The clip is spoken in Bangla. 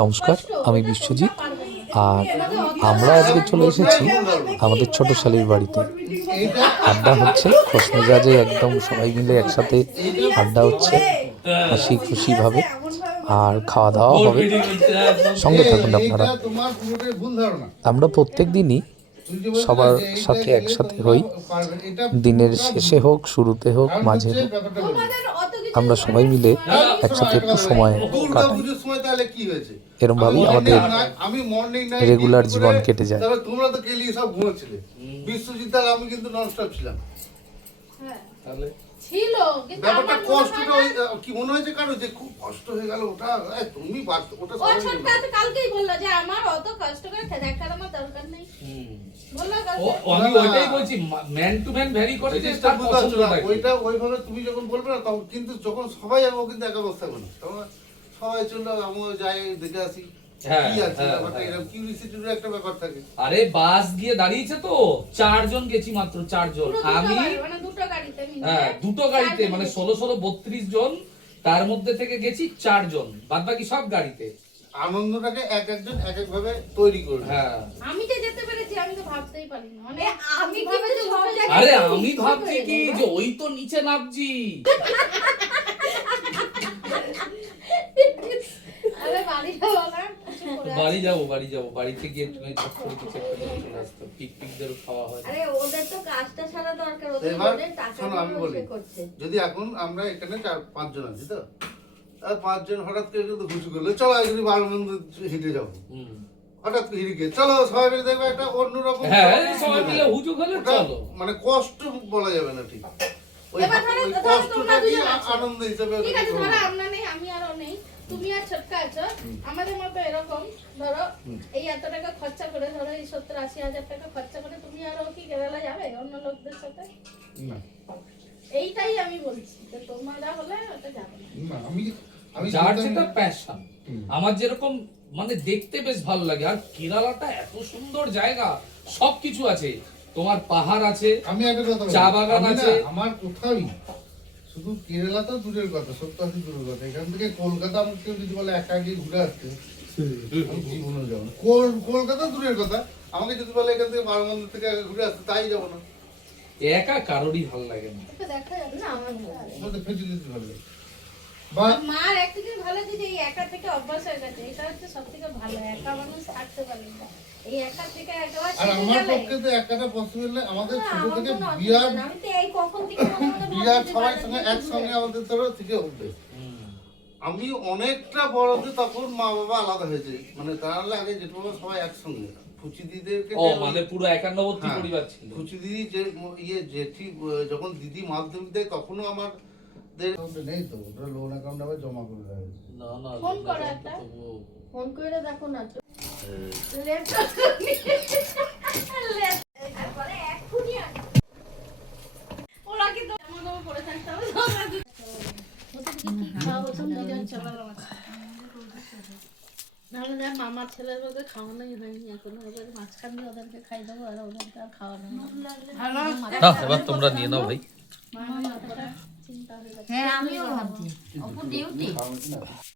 নমস্কার, আমি বিশ্বজিৎ। আর আমরা আজকে চলে এসেছি আমাদের ছোট শালির বাড়িতে। আড্ডা হচ্ছে, খোশ মেজাজে একদম সবাই মিলে একসাথে আড্ডা হচ্ছে হাসি খুশিভাবে, আর খাওয়া দাওয়া হবে। সঙ্গে থাকুন আপনারা। আমরা প্রত্যেক দিনই সবার সাথে একসাথে হই, দিনের শেষে হোক, শুরুতে হোক, মাঝে হোক, আমরা সবাই মিলে একসাথে একটু সময় কাটাই। এরমভাবেই আমাদের রেগুলার জীবন কেটে যায়। তোমরা তো কেলি সব ঘুমোচ্ছিলে, বিশ্বজিৎ আর আমি কিন্তু ননস্টপ ছিলাম। ছিল কিন্তু ব্যাপারটা কষ্টটা কি মনে হয়েছে কারো যে খুব কষ্ট হয়ে গেল ওটা? তুমি ওটা ও ছোটটা তো কালকেই বললো যে আমার অত কষ্ট করে দেখার আমার দরকার নেই। বললো আমি ওইটাই বলছি, ম্যান টু ম্যান ভ্যারি করে যে তার পছন্দটা ওইটা ওইভাবে তুমি যখন বলবে না তখন কিন্তু যখন সবাই যাবে ও কিন্তু একা বসতে হবে না, তখন সবাই চললো আমিও যাই দেখে আসি কি আছে ব্যাপারটা, এরকম কিউরিসিটির একটা ব্যাপার থাকে। আরে বাস গিয়ে দাঁড়িয়েছে তো, 4 জন গেছি, মাত্র 4 জন। আমি মানে দুটো গাড়িতে হ্যাঁ দুটো গাড়িতে, মানে 16 32 জন, তার মধ্যে থেকে গেছি 4 জন, বাদ বাকি সব গাড়িতে। আনন্দটাকে এক একজন এক এক ভাবে তৈরি করবে। হ্যাঁ আমি যে যেতে পেরেছি আমি তো ভাবতেই পারিনি, মানে আমি কিন্তু সব জায়গায় আরে আমি ভাবছি কি যে ওই তো নিচে নামছি। আরে বাড়ি যাবো না, বাড়ি যাবো, বাড়িতে গিয়ে একটু চট করে কিছু একটা করে চলে আসতো, পিকনিকদেরও খাওয়া হয়। আরে ওদের তো কাজটা সারা দরকার, ওদের এবার ওদের টাকা শোনো আমি বলি, করছে। যদি এখন আমরা এখানে 4-5 জন আছি তো, আর 5 জন হঠাৎ করে কিন্তু ঘুষি করলো চলো আজকে বালমন্দ হেঁটে যাবো, হঠাৎ করে হিড়িকে চলো সবাই মিলে দেখবে একটা অন্যরকম। হ্যাঁ সবাই মিলে হুজুক হলে চলো, মানে কষ্ট বলা যাবে না ঠিক, ওই কষ্টটা কি আনন্দ হিসেবে। ঠিক আছে, ধরো আমরা নেই, আমি আরও নেই, তুমি আর ছোটকা আছো, আমাদের মতো এরকম ধরো এই এত টাকা খরচা করে, ধরো এই 70-80 হাজার টাকা খরচা করে তুমি আরও কি কেরালা যাবে অন্য লোকদের সাথে? না এইটাই আমি বলছি যে তোমরা হলে ওটা যাবে না। আমি যার যেটা প্যাশন, আমার যেরকম মানে দেখতে বেশ ভালো লাগে। আর কেরালাটা এত সুন্দর জায়গা, সবকিছু আছে, তোমার পাহাড় আছে, আমি একটা কথা চা বাগান আছে। আমার কোথাওই শুধু কেরালা তো দূরের কথা, 70-80 দূরের কথা, এখান থেকে কলকাতা আমাকে কেউ যদি বলে একা একা ঘুরে আসতে, আমি জীবনে যাবো না। কলকাতা দূরের কথা, আমাকে যদি বলে এখান থেকে বারমন্দির থেকে ঘুরে আসতে, তাই যাবো না। একা কারোরই ভালো লাগে না। এটা দেখা যাবে না, আমার ভালো লাগে। আমাদের ফেসিলিটি ভালো লাগে। মার একদিকে ভালো যে এই একা থেকে অভ্যাস হয়ে গেছে, এটা হচ্ছে সবথেকে ভালো। একা মানুষ থাকতে পারে না, এই একা থেকে একেবারে আর আমার পক্ষে তো একাটা পসিবল না, আমাদের ছোট থেকে বিরাট আমি তো এই কখন থেকে বিরাট সবাই সঙ্গে একসঙ্গে আমাদের তরফ থেকে উঠবে। আমি অনেকটা বড়তে তখন মা বাবা আলাদা হয়েছে, মানে তাহলে আগে যেটা সবাই একসঙ্গে ফুচি দিদিদেরকে ও মানে পুরো একান্নবর্তী পরিবার ছিল। ফুচি দিদি যে জেঠি যখন দিদি মাধ্যমিক দেয় তখনও আমাদের নেই তো, ওটা লোন অ্যাকাউন্ট আবার জমা করে দেওয়া হয়েছে। না না ফোন করো একটা, ফোন করে দেখো না তো। ওরা কিন্তু আমার বাবা পড়ে থাকতে হবে, নাহলে দেখ মামার ছেলের বলতে খাওয়ানোই হয়নি এখনো, ওদের মাঝখান দিয়ে ওদেরকে খাই দেবো আর ওদেরকে আর খাওয়ানো এবার তোমরা নিয়ে নাও ভাই। চিন্তা হয়ে গেছে। হ্যাঁ আমিও ভাবছি অপু ডিউটি